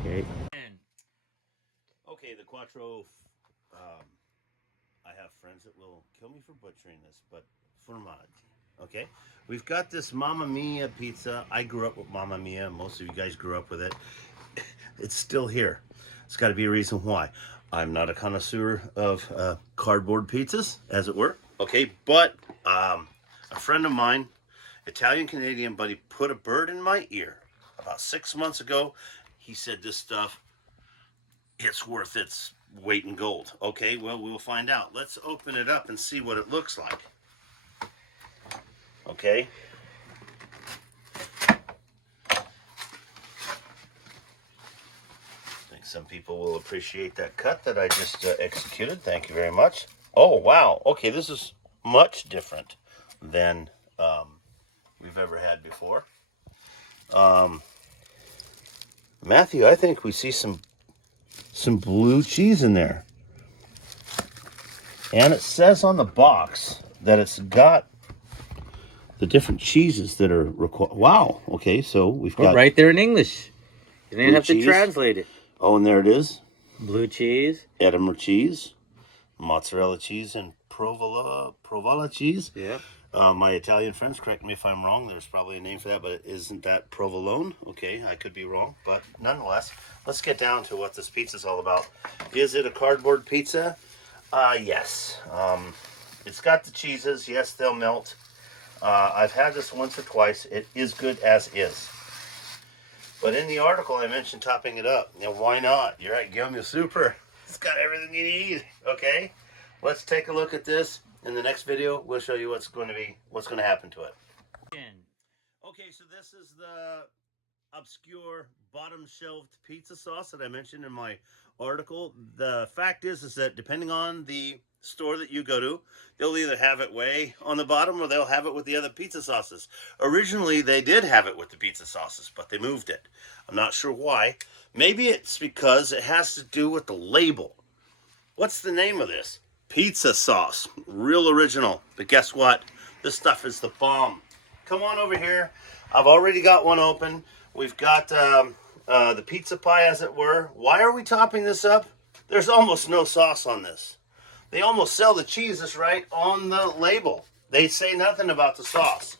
Okay. Okay, the quattro. I have friends that will kill me for butchering this, but formaggi. Okay, we've got this Mamma Mia pizza. I grew up with Mamma Mia. Most of you guys grew up with it. It's still here. It's got to be a reason why. I'm not a connoisseur of cardboard pizzas, as it were. Okay, but a friend of mine, Italian-Canadian buddy, put a bird in my ear about 6 months ago. He said this stuff, it's worth its weight in gold. Okay, well, we'll find out. Let's open it up and see what it looks like. Okay. I think some people will appreciate that cut that I just executed. Thank you very much. Oh, wow. Okay, this is much different than we've ever had before. Matthew, I think we see some blue cheese in there. And it says on the box that it's got the different cheeses that are required. Wow. Okay, so we've got right there in English. You didn't have to cheese. translate it. Oh, and there it is. Blue cheese. Edamame cheese, mozzarella cheese, and provola cheese. Yeah. My Italian friends, correct me if I'm wrong. There's probably a name for that, but isn't that provolone? Okay, I could be wrong, but nonetheless, let's get down to what this pizza's all about. Is it a cardboard pizza? Yes. It's got the cheeses. Yes, they'll melt. I've had this once or twice. It is good as is. But in the article, I mentioned topping it up. Now, why not? You're at Gyomu Super. It's got everything you need. Okay, let's take a look at this. In the next video, we'll show you what's going to happen to it. Okay, so this is the obscure bottom-shelved pizza sauce that I mentioned in my article. The fact is that depending on the store that you go to, they'll either have it way on the bottom or they'll have it with the other pizza sauces. Originally, they did have it with the pizza sauces, but they moved it. I'm not sure why. Maybe it's because it has to do with the label. What's the name of this? Pizza sauce. Real original. But guess what? This stuff is the bomb. Come on over here. I've already got one open. We've got the pizza pie, as it were. Why are we topping this up? There's almost no sauce on this. They almost sell the cheeses right on the label. They say nothing about the sauce.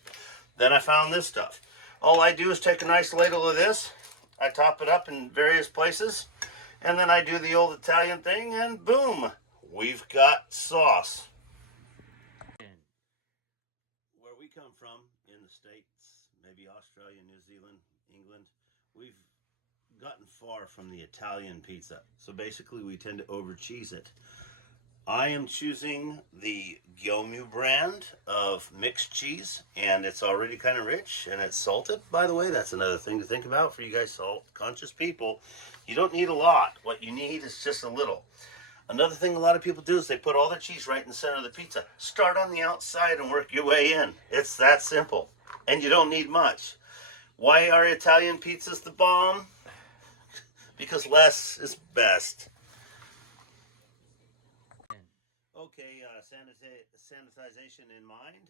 Then I found this stuff. All I do is take a nice ladle of this. I top it up in various places. And then I do the old Italian thing, and boom, we've got sauce. Where we come from in the States, maybe Australia, New Zealand, England, we've gotten far from the Italian pizza. So basically we tend to over cheese it. I am choosing the Gyomu brand of mixed cheese, and it's already kind of rich, and it's salted, by the way. That's another thing to think about for you guys salt-conscious people. You don't need a lot. What you need is just a little. Another thing a lot of people do is they put all their cheese right in the center of the pizza. Start on the outside and work your way in. It's that simple, and you don't need much. Why are Italian pizzas the bomb? Because less is best. Okay, sanitization in mind,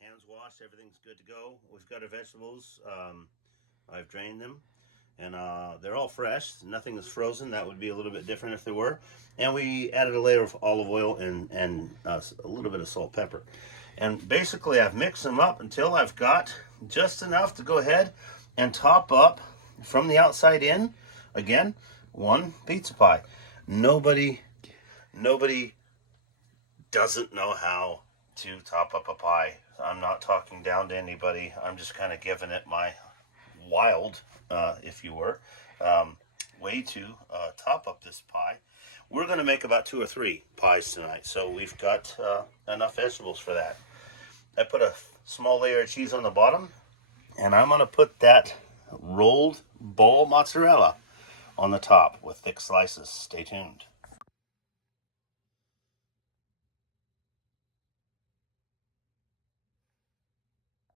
hands washed, everything's good to go. We've got our vegetables, I've drained them, and they're all fresh. Nothing is frozen. That would be a little bit different if they were. And we added a layer of olive oil and a little bit of salt, pepper. And basically I've mixed them up until I've got just enough to go ahead and top up from the outside in. Again, one pizza pie. Nobody doesn't know how to top up a pie. I'm not talking down to anybody. I'm just kind of giving it my wild, if you were, way to top up this pie. We're going to make about 2 or 3 pies tonight, so we've got enough vegetables for that. I put a small layer of cheese on the bottom, and I'm going to put that rolled ball mozzarella on the top with thick slices. Stay tuned.